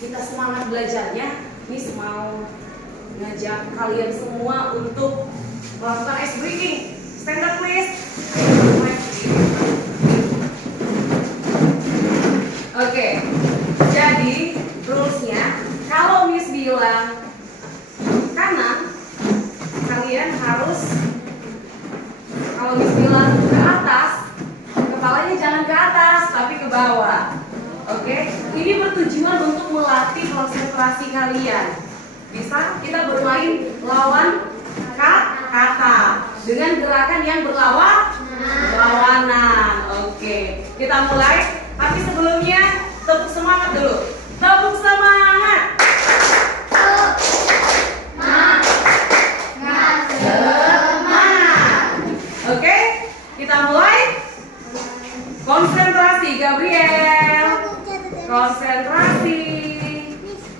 kita semangat belajarnya, Miss mau ngajak kalian semua untuk melakukan ice breaking. Stand up please. Oke, jadi rulesnya kalau Miss bilang kanan, kalian harus, kalau Miss bilang ke atas, kepalanya jangan ke atas tapi ke bawah. Oke, ini bertujuan untuk melatih konsentrasi kalian. Bisa kita bermain lawan kata dengan gerakan yang berlawanan. Oke, kita mulai. Tapi sebelumnya tepuk semangat dulu. Tepuk semangat. Oke, kita mulai. Konsentrasi, Gabriel. Konsentrasi.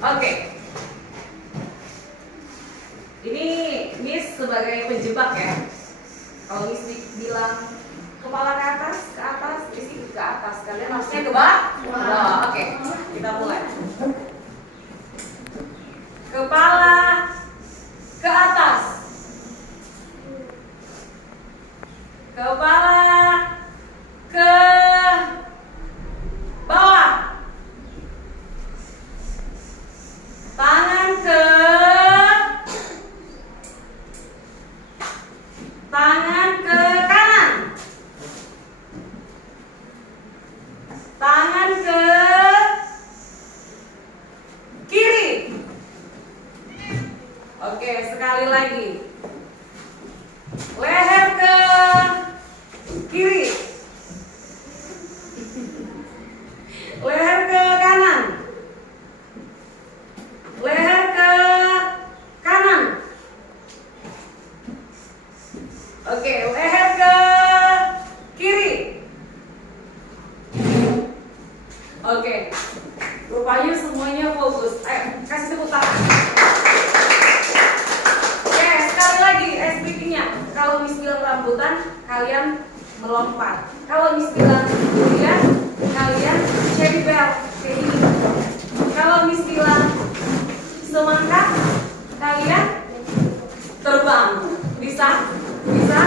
Oke. Ini Miss sebagai penjebak ya. Kalau Miss bilang kepala ke atas, isi ke atas. Kalian harusnya ke bawah. Oke, kita mulai. Kepala ke atas. Kepala ke bawah. Tangan ke kanan. Tangan ke kiri. Oke, sekali lagi. Leher ke kiri. Leher ke kanan. Leher ke kanan. Oke, leher ke kiri. Oke, rupanya semuanya fokus. Ayo, kasih tepuk tangan. Oke, sekali lagi SPP-nya. Kalau Miss bilang rambutan, kalian melompat. Kalau Miss bilang durian, kalian cherry bell kayak ini. Kalau Miss bilang semangka, kalian terbang. Bisa? Bisa?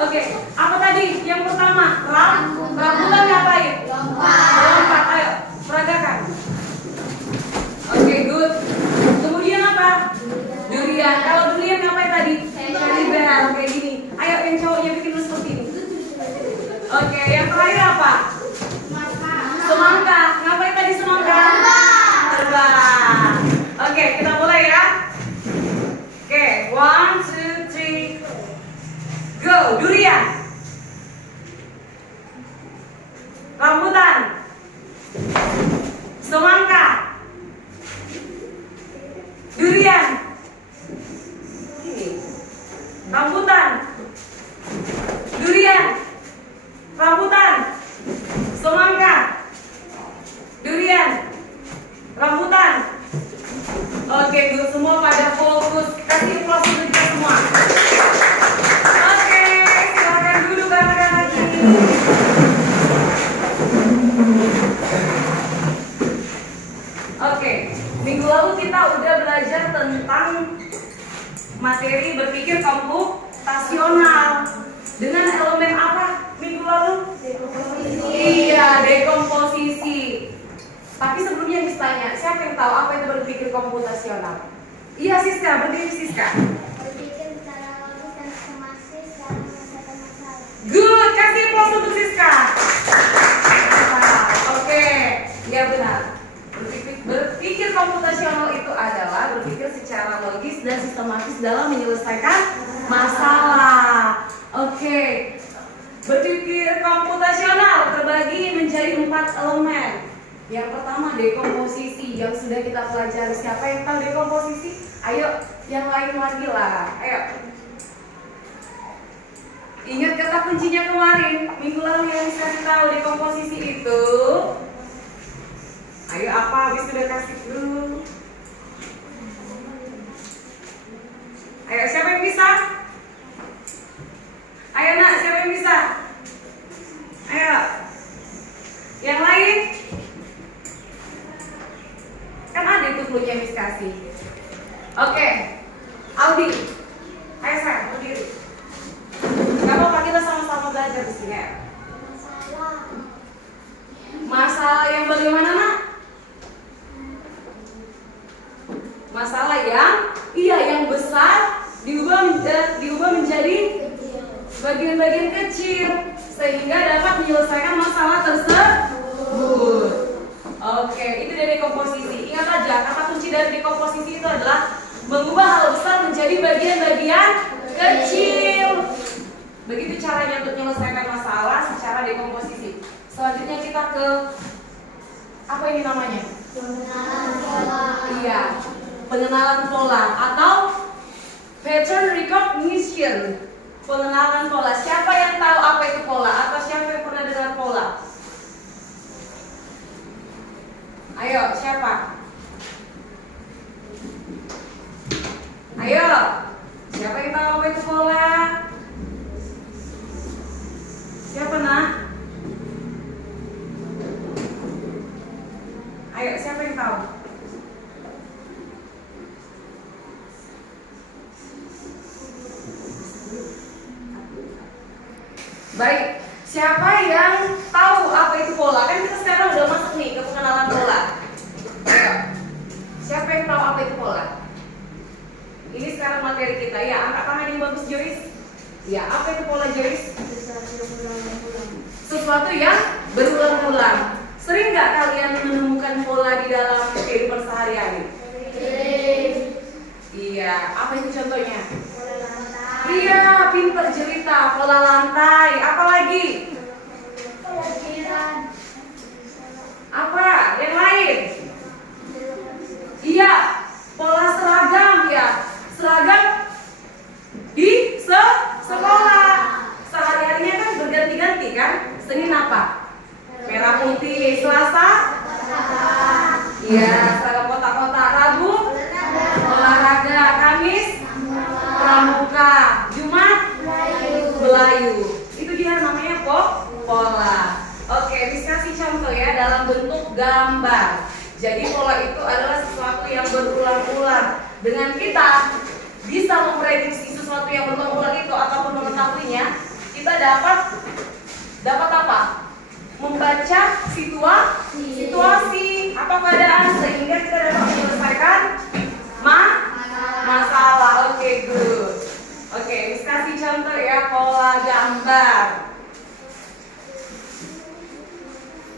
Oke, apa tadi? Yang pertama, rambutan ngapain? Lompat. Ayo, peragakan. Oke, good. Kemudian apa? Durian. Kalau durian ngapain tadi? Cherry bell kayak gini. Ayo, yang cowoknya bikin dulu seperti ini. Oke, yang terakhir apa? Semangka. Ngapain tadi semangka? Terbang. Oke, kita mulai ya. Oke, 1, 2, 3, go. Durian. Rambutan. Semangka. Durian. Rambutan. Durian. Rambutan. Semangka. Durian. Rambutan. Oke, good. Semua pada fokus. Kasih aplaus untuk kita semua. Oke, silakan duduk anak-anak ini. Oke, minggu lalu kita udah belajar tentang materi berpikir komputasional. Dengan elemen apa minggu lalu? Dekomposisi. Iya, dekomposisi. Tapi sebelumnya Miss tanya, siapa yang tahu apa itu berpikir komputasional? Iya, Siska, berdiri Siska. Berpikir secara logis dan sistematis dalam menyelesaikan masalah. Good, kasih aplaus untuk Siska. Oke, ya benar. Berpikir komputasional itu adalah berpikir secara logis dan sistematis dalam menyelesaikan masalah. Oke, berpikir komputasional terbagi menjadi 4 elemen. Yang pertama dekomposisi yang sudah kita pelajari. Siapa yang tahu dekomposisi? Ayo, yang lain lagi lah. Ayo. Ingat kata kuncinya kemarin minggu lalu yang saya tahu dekomposisi itu. Ayo apa? Habis sudah kasih dulu. Ayo, siapa yang bisa? Ayo nak, siapa yang bisa? Ayo. Yang lain? Kan kasih. Oke, Aldi, ayo sayang, berdiri. Gak apa-apa, kita sama-sama belajar di sini ya. Masalah yang bagaimana, Nak? Masalah yang besar diubah menjadi bagian-bagian kecil sehingga dapat menyelesaikan masalah tersebut. Oke, itu dari dekomposisi. Ingat aja, kata kunci dari dekomposisi itu adalah mengubah hal besar menjadi bagian-bagian kecil. Begitu caranya untuk menyelesaikan masalah secara dekomposisi. Selanjutnya kita ke apa ini namanya? Pengenalan pola. Iya, pengenalan pola atau pattern recognition. Pengenalan pola. Siapa yang tahu apa itu pola atau siapa yang pernah dengar pola? Ayo, siapa? Ayo, siapa yang tahu apa itu pola? Siapa, Nak? Ayo, siapa yang tahu? Baik, siapa yang tahu apa itu pola? Kan kita sekarang udah masuk nih ke pengenalan pola. Ayo, siapa yang tahu apa itu pola? Ini sekarang materi kita ya. Angkat tangan yang bagus, Joyce. Ya, apa itu pola, Joyce? Sesuatu yang berulang-ulang. Sering nggak kalian menemukan pola di dalam kehidupan sehari-hari? Iya, apa itu contohnya? Iya, pinter cerita, pola lantai, apa lagi? Apa? Yang lain? Iya, pola seragam ya. Seragam di sekolah. Sehari-harinya kan berganti-ganti kan? Senin apa? Merah putih. Selasa? Iya, seragam kotak-kotak. Rabu? Olahraga. Kamis? Pramuka. Jumat? Melayu. Itu dia namanya pola. Oke, bisa kasih contoh ya dalam bentuk gambar. Jadi pola itu adalah sesuatu yang berulang-ulang. Dengan kita bisa memprediksi sesuatu yang berulang-ulang itu ataupun mengetahuinya, kita dapat apa? Membaca situasi, apa keadaan sehingga kita dapat menyelesaikan masalah. Oke, good. Oke, Miss kasih contoh ya pola gambar.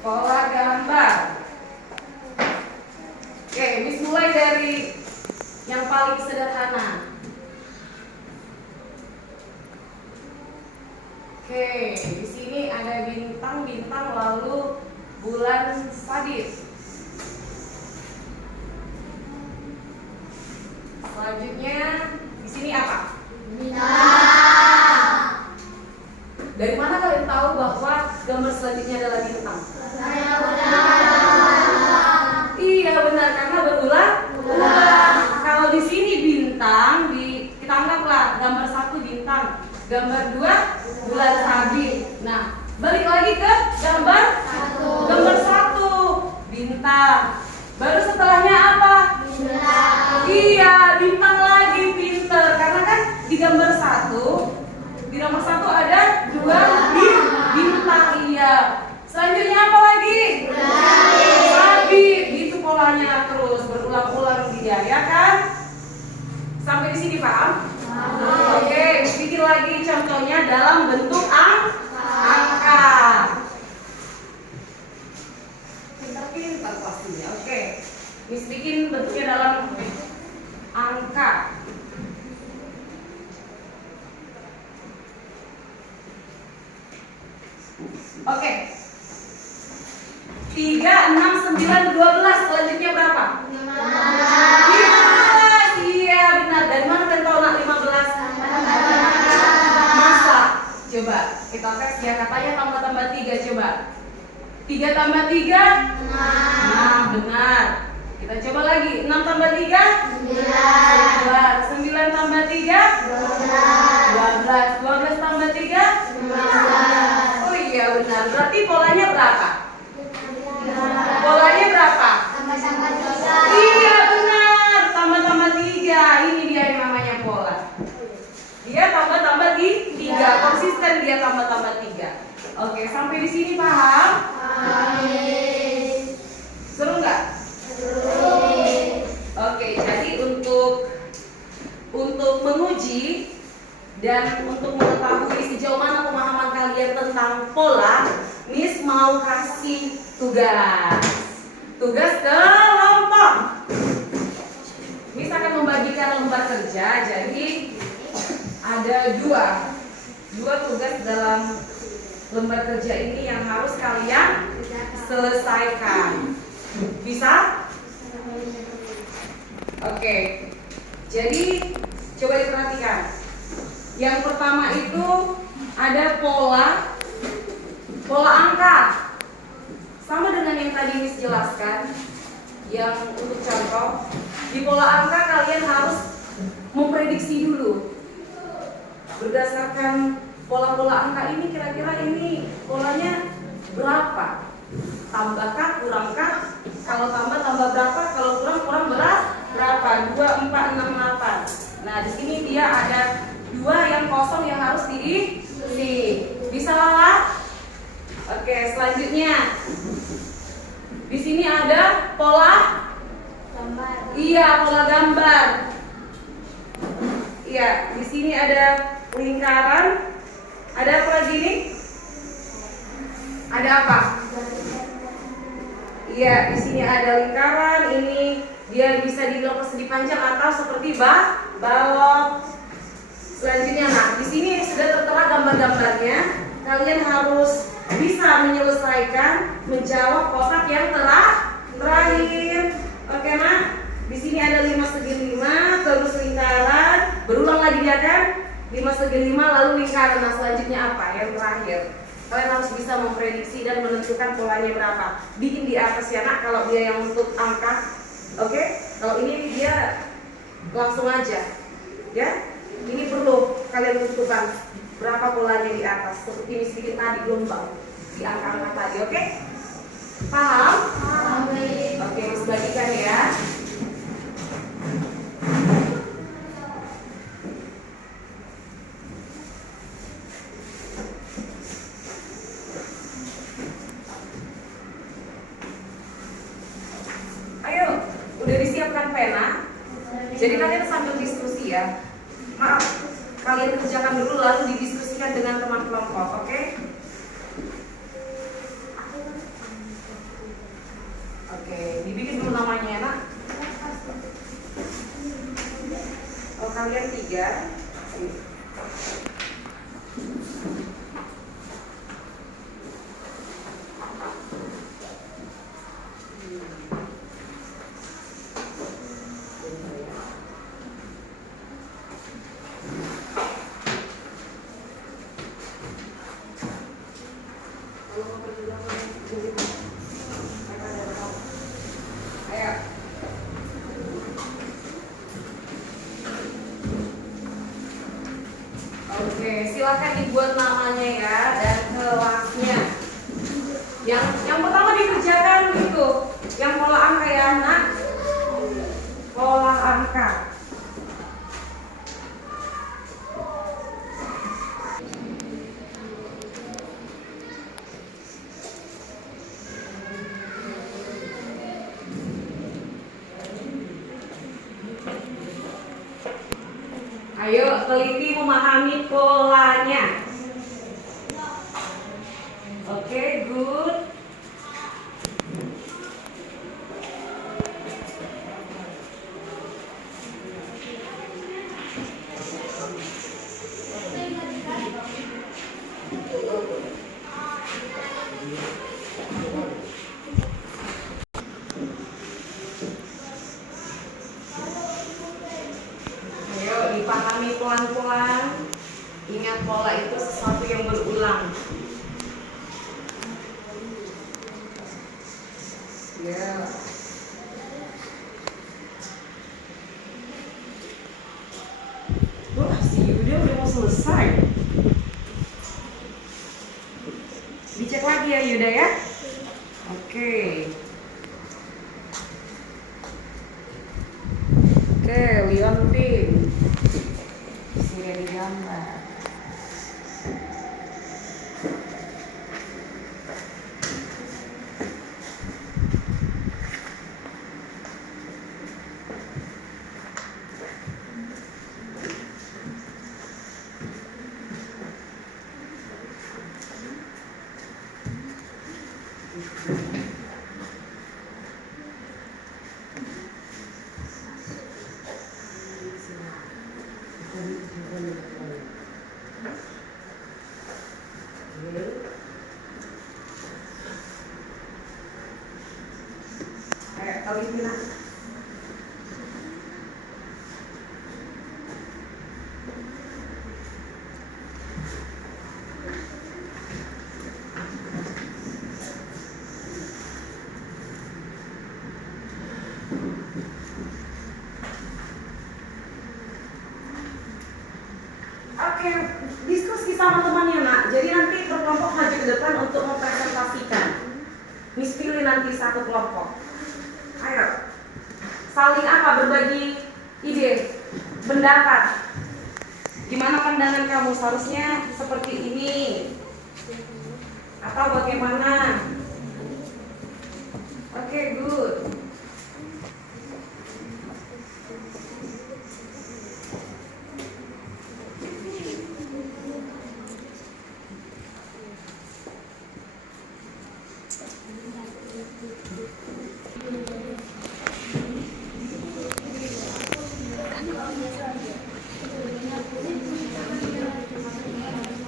Pola gambar. Oke, Miss mulai dari yang paling sederhana. Oke, di sini ada bintang-bintang lalu bulan sabit. Selanjutnya di sini apa? Bintang. Dari mana kalian tahu bahwa gambar selanjutnya adalah bintang? Iya benar, karena berulang-ulang. Kalau di sini bintang, kita anggaplah gambar 1 bintang, gambar 2 bulan sabit. Nah, balik lagi ke gambar 1 bintang. Baru setelahnya apa? Bintang. Iya, bintang lagi, pinter. Karena kan di gambar 1, di nomor 1 ada 2 bintang. Iya. Selanjutnya apa lagi? Sabit. Itu polanya terus berulang-ulang dia, ya kan? Sampai di sini paham? Oke, bikin lagi contohnya dalam bentuk angka. Pintar-pintar pastinya. Oke, Miss bikin bentuknya dalam angka. Oke. 3, 6, 9, 12. Selanjutnya berapa? 15. Iya benar. Dari mana kalian tahu nak 15? Masa? Coba kita tes ya, katanya tambah 3. Coba 3 tambah 3? 6. Benar. Kita coba lagi. 6 tambah 3? 9. 9 tambah 3? 12. 12 tambah 3? 15. Oh iya benar. Berarti polanya berapa? Polanya berapa? Tambah-tambah 3. Iya benar. tugas. Tugas kelompok. Miss akan membagikan lembar kerja, jadi ada dua tugas dalam lembar kerja ini yang harus kalian selesaikan. Bisa? Oke. Jadi coba diperhatikan. Yang pertama itu ada pola angka. Sama dengan yang tadi Miss jelaskan. Yang untuk contoh, di pola angka kalian harus memprediksi dulu. Berdasarkan pola-pola angka ini, kira-kira ini polanya berapa? Tambahkah, kurangkah? Kalau tambah berapa? Kalau kurang berapa? 2, 4, 6, 8. Nah, di sini dia ada 2 yang kosong yang harus diisi. Bisa Lala? Oke, selanjutnya. Di sini ada pola gambar. Iya, pola gambar. Iya, di sini ada lingkaran. Ada apa lagi nih? Ada apa? Iya, di sini ada lingkaran. Ini dia bisa dilopos dipanjang atau seperti balok. Selanjutnya, nah di sini sudah tertera gambar-gambarnya. Kalian harus bisa menyelesaikan, menjawab kotak yang terakhir. Oke, nak? Di sini ada 5 segi 5, terus lingkaran. Berulang lagi ya kan? 5 segi 5 lalu lingkaran. Nah, selanjutnya apa? Yang terakhir. Kalian harus bisa memprediksi dan menentukan polanya berapa. Bikin di atas ya, nak, kalau dia yang untuk angka. Oke? Kalau ini dia langsung aja. Ya? Ini perlu kalian tentukan berapa polanya di atas. Seperti ini sedikit tadi gelombang di angka-angka tadi. Oke? Paham? Oke, sebagikan ya. Ayo, udah disiapkan pena? Jadi kalian sambil diskusi ya. Maaf, kalian kerjakan dulu lalu didiskusikan dengan teman kelompok, oke? Oke, dibikin dulu namanya ya, nak. Oh, kalian 3. Ayo. Oke, silakan dibuat namanya ya dan kelasnya. Yang pertama dikerjakan itu, yang pola angka ya, nak. Pola angka. Ayo teliti memahami polanya. Oke, good. Ayo dipahami pelan-pelan. Ingat pola itu sesuatu yang berulang. Ya. Wah, si Yuda udah mau selesai. Dicek lagi ya Yuda ya. Oke. Oke, Leontin. Sini ada gambar. kalau Miss Bila. Oke, diskusi sama temannya nak. Jadi nanti berkelompok maju ke depan untuk mempresentasikan. Miss pilih nanti satu kelompok. Ayo, saling apa? Berbagi ide, pendapat. Gimana pandangan kamu? Seharusnya seperti ini atau bagaimana? Oke, good.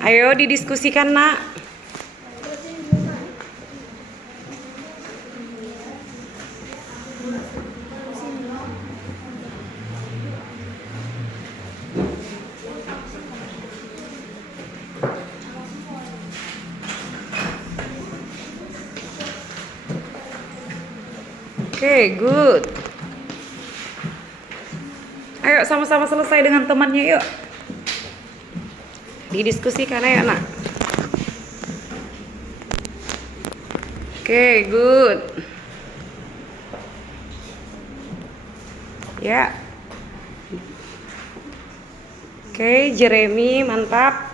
Ayo didiskusikan nak. Oke, good. Ayo sama-sama selesai dengan temannya yuk. Didiskusikan ayo nak. Oke, good. Ya. Oke, Jeremy mantap.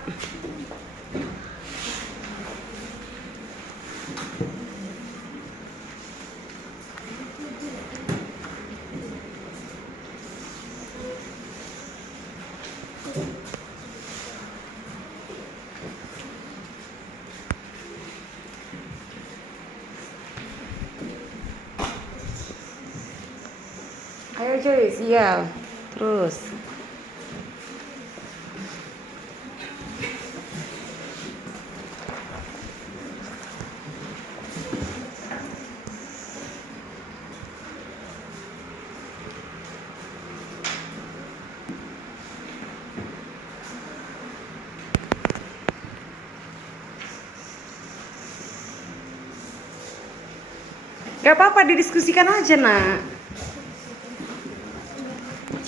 Ayo Joyce, iya. Terus. Gak apa-apa, didiskusikan aja nak.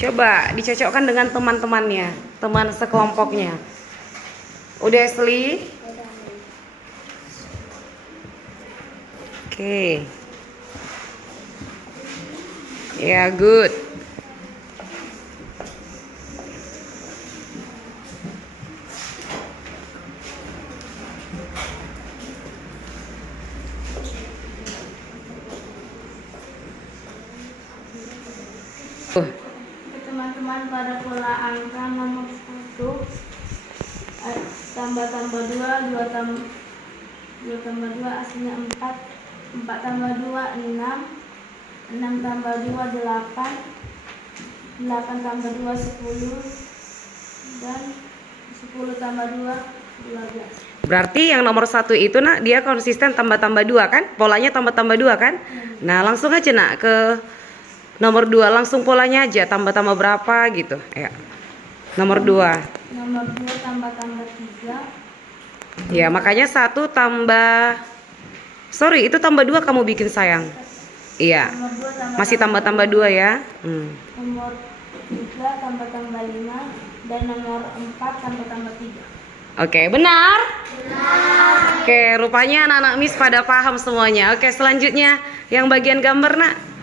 Coba dicocokkan dengan teman-temannya, teman sekelompoknya. Udah Asli? Oke. Ya, good. Teman-teman, pada pola angka nomor 1 tambah 2, 2 tambah 2 hasilnya 4, 4 tambah 2 6, 6 tambah 2 8, 8 tambah 2 10, dan 10 tambah 2 12. Berarti yang nomor 1 itu nak, dia konsisten tambah-tambah 2 kan? Polanya tambah-tambah 2 kan? Nah langsung aja nak ke nomor 2, langsung polanya aja, tambah-tambah berapa gitu. Ya. Nomor 2. Nomor 2 tambah-tambah 3. Ya, makanya 1 tambah. Sorry, itu tambah 2 kamu bikin sayang. Iya. Nomor 2 tambah Masih tambah-tambah 2 ya. Nomor 3 tambah-tambah 5, dan nomor 4 tambah-tambah 3. Oke, benar? Benar. Oke, rupanya anak-anak Miss pada paham semuanya. Oke, selanjutnya yang bagian gambar nak.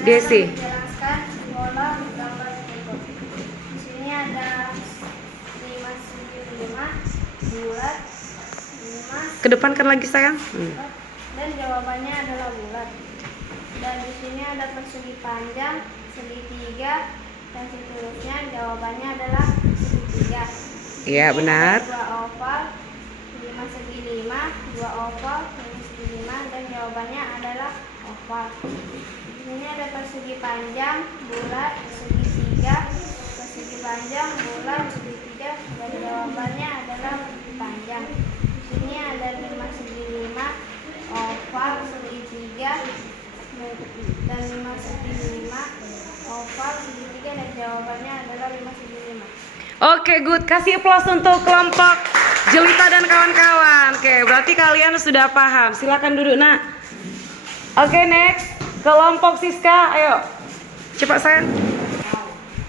Desi. Menjelaskan bola gambar berikut. Di sini ada 5 segi 5 bulat, 5 Kedepankan lagi sayang. dan jawabannya adalah bulat. Dan di sini ada persegi panjang, segitiga, dan seterusnya jawabannya adalah segitiga. Iya, benar. 2 oval, 5 segi 5, 2 oval, 5 segi 5, dan jawabannya adalah oval. Ini ada persegi panjang, bulat, segitiga, persegi panjang, bulat, segitiga, dan jawabannya adalah panjang. Di sini ada 5 segi 5, oval, segitiga, yang ketiga, dan 5 segi 5 oval segitiga, dan jawabannya adalah 5 segi 5. Oke, good. Kasih applause untuk kelompok Jelita dan kawan-kawan. Oke, berarti kalian sudah paham. Silakan duduk, Nak. Oke, next. Kelompok Siska, ayo. Cepat, sayang.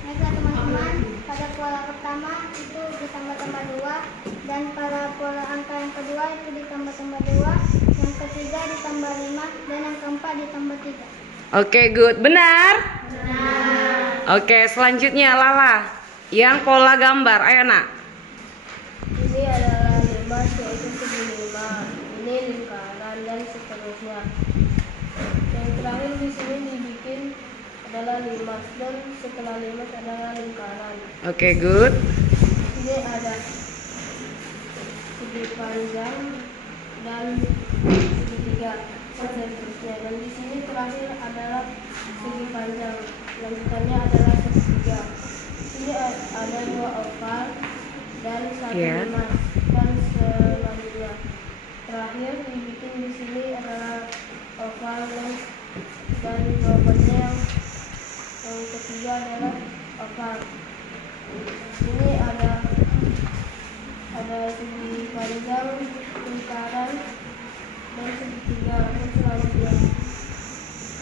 Baiklah teman-teman, pada pola pertama itu ditambah-tambah 2, dan pada pola angka yang kedua itu ditambah-tambah 2, yang ketiga ditambah 5, dan yang keempat ditambah 3. Oke, good. Benar? Benar. Oke, selanjutnya Lala. Yang pola gambar, ayo, Nak. Ini adalah 5 yaitu segi 5, ini lingkaran dan seterusnya. Yang terakhir di sini dibikin adalah 5 dan setelah 5 adalah lingkaran. Oke, good. Ini ada segi panjang dan segitiga dan seterusnya. Dan di sini terakhir adalah segi panjang. Lanjutannya adalah segitiga. Ini ada 2 oval dan 1 Iya. limas dan selanjutnya. Terakhir dibikin di sini adalah oval dan jawabannya yang ketiga adalah oval. Ini ada segi panjang, lingkaran, dan segitiga dan selanjutnya.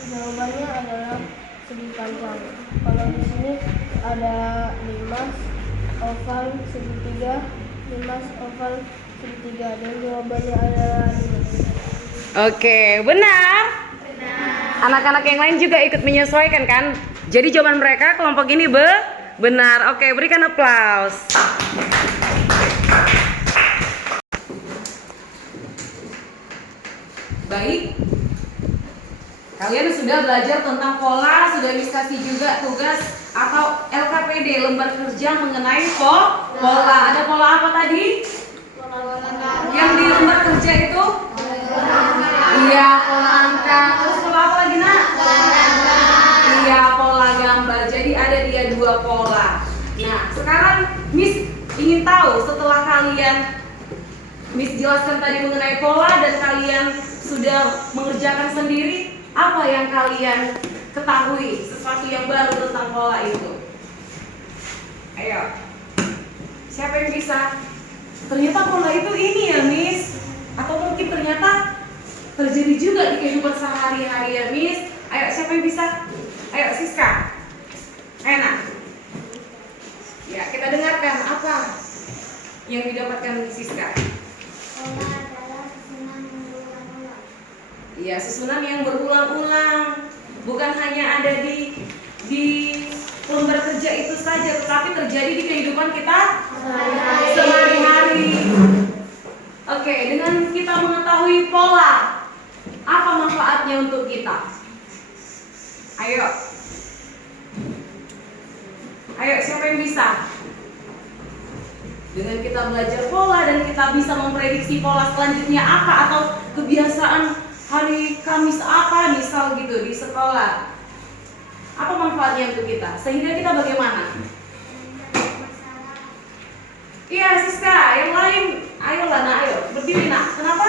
Jawabannya adalah segi panjang. Kalau di sini ada limas, oval, segitiga, limas, oval, segitiga, dan jawabannya adalah 5. Oke, benar. Anak-anak yang lain juga ikut menyesuaikan kan? Jadi jawaban mereka kelompok ini benar. Oke, berikan aplaus. Baik. Kalian sudah belajar tentang pola, sudah dikasih juga tugas atau LKPD, lembar kerja mengenai pola. Ada pola apa tadi? Yang di lembar kerja itu? Iya, pola angka. Terus pola apa lagi, Nak? Iya, pola gambar. Jadi ada dia 2 pola. Nah, sekarang Miss ingin tahu setelah kalian Miss jelaskan tadi mengenai pola dan kalian sudah mengerjakan sendiri, apa yang kalian ketahui sesuatu yang baru tentang pola itu? Ayo, siapa yang bisa? Ternyata pola itu ini ya, Miss. Atau mungkin ternyata terjadi juga di kehidupan sehari-hari ya, Miss. Ayo, siapa yang bisa? Ayo, Siska. Enak. Ya, kita dengarkan apa yang didapatkan Siska. Pola adalah susunan yang berulang-ulang. Iya, susunan yang berulang-ulang. Bukan hanya ada di lembar kerja itu saja, tetapi terjadi di kehidupan kita sehari-hari. Oke, dengan kita mengetahui pola, apa manfaatnya untuk kita? Ayo. Ayo, siapa yang bisa? Dengan kita belajar pola dan kita bisa memprediksi pola selanjutnya apa, atau kebiasaan hari Kamis apa misal gitu di sekolah. Apa manfaatnya untuk kita? Sehingga kita bagaimana? Iya, Siska, yang lain, ayolah, Nak, ayo berdiri, Nak. Kenapa?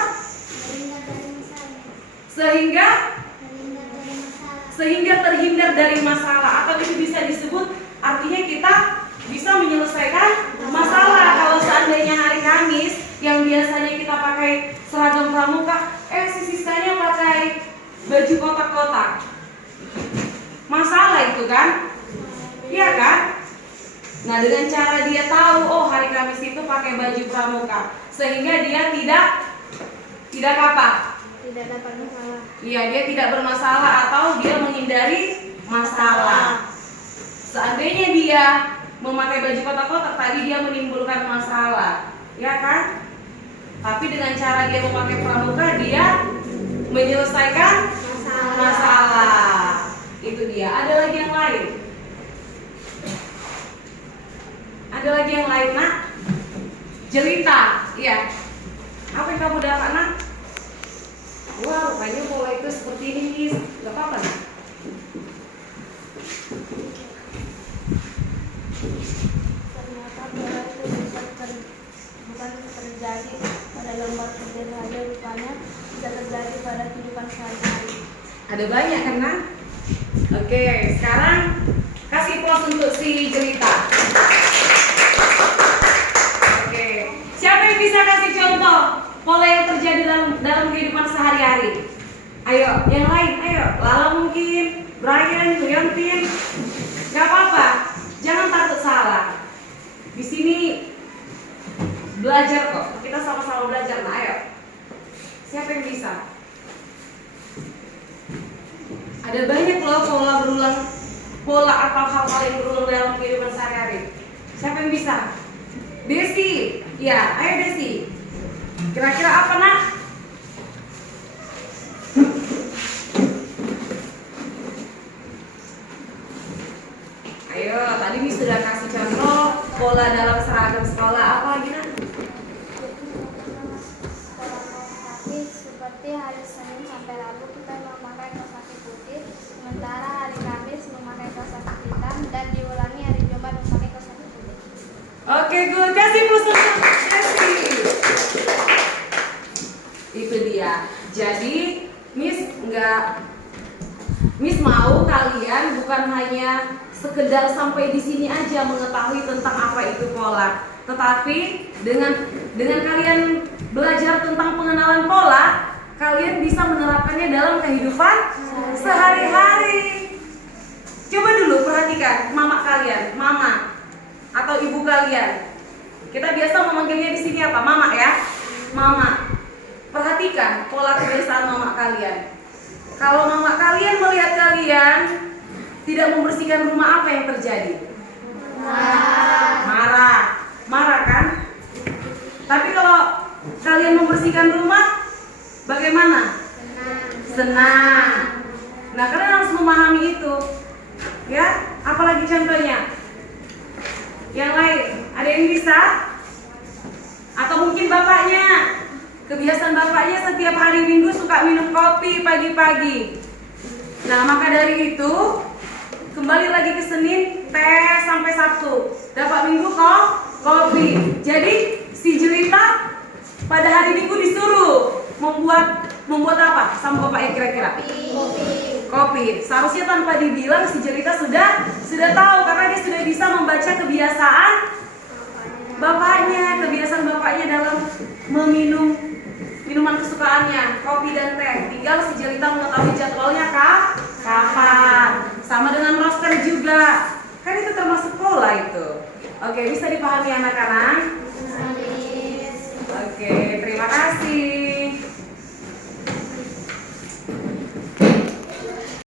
Sehingga terhindar dari masalah, atau itu bisa disebut artinya kita bisa menyelesaikan masalah. Kalau seandainya hari Kamis yang biasanya kita pakai seragam pramuka, si Siskanya pakai baju kotak-kotak, masalah itu kan? Iya kan? Nah, dengan cara dia tahu, oh hari Kamis itu pakai baju pramuka, sehingga dia tidak apa? Tidak dapat masalah. Iya, dia tidak bermasalah atau dia menghindari masalah. Seandainya dia memakai baju kotak-kotak, tadi dia menimbulkan masalah, ya kan? Tapi dengan cara dia memakai pramuka, dia menyelesaikan masalah. Itu dia. Ada lagi yang lain? Ada lagi yang lain, Nak? Jelita, iya. Apa yang kamu dapat, Nak? Wah, rupanya pola itu seperti ini, Miss. Gak apa-apa, Nak. Ternyata pola itu bukan terjadi pada lembar kerja saja, rupanya bisa terjadi pada kehidupan sehari-hari. Ada banyak kan, Nak? Oke, sekarang kasih pos untuk si Jelita. Oke, siapa yang bisa kasih contoh pola yang terjadi dalam kehidupan sehari-hari? Ayo, yang lain, ayo. Lala mungkin, Brian, Leontin. Gak apa-apa, jangan takut salah. Di sini belajar kok, kita sama-sama belajar. Nah, ayo. Siapa yang bisa? Ada banyak loh pola atau hal-hal yang berulang dalam kehidupan sehari-hari. Siapa yang bisa? Desi, ya, ayo Desi. Kira-kira apa, Nak? Ayo, tadi Miss sudah kasih contoh pola dalam seragam sekolah. Apa lagi, Nak? Seperti hari Senin sampai Rabu kita memakai kaos kaki putih, sementara hari Kamis memakai kaos kaki hitam dan diulangi hari Jumat memakai kaos kaki putih. Oke, good. Kasih plus untuk Desi. Itu dia. Jadi, Miss mau kalian bukan hanya sekedar sampai di sini aja mengetahui tentang apa itu pola, tetapi dengan kalian belajar tentang pengenalan pola, kalian bisa menerapkannya dalam kehidupan sehari-hari. Coba dulu perhatikan mama kalian, mama atau ibu kalian. Kita biasa memanggilnya di sini apa? Mama ya, mama. Perhatikan pola kebiasaan mama kalian. Kalau mama kalian melihat kalian tidak membersihkan rumah, apa yang terjadi? Marah kan? Tapi kalau kalian membersihkan rumah, bagaimana? Senang. Nah, kalian harus memahami itu. Ya, apalagi contohnya? Yang lain, ada yang bisa? Atau mungkin bapaknya? Kebiasaan bapaknya setiap hari Minggu suka minum kopi pagi-pagi. Nah, maka dari itu kembali lagi ke Senin, teh sampai Sabtu. Dapat Minggu kok kopi. Jadi si Jelita pada hari Minggu disuruh membuat apa sama bapaknya kira-kira? Kopi. Seharusnya tanpa dibilang si Jelita sudah tahu karena dia sudah bisa membaca kebiasaan bapaknya dalam meminum minuman kesukaannya, kopi dan teh. Tinggal si Jelita mengetahui jadwalnya kapan. Sama dengan roster juga. Kan itu termasuk pola itu. Oke, bisa dipahami anak-anak?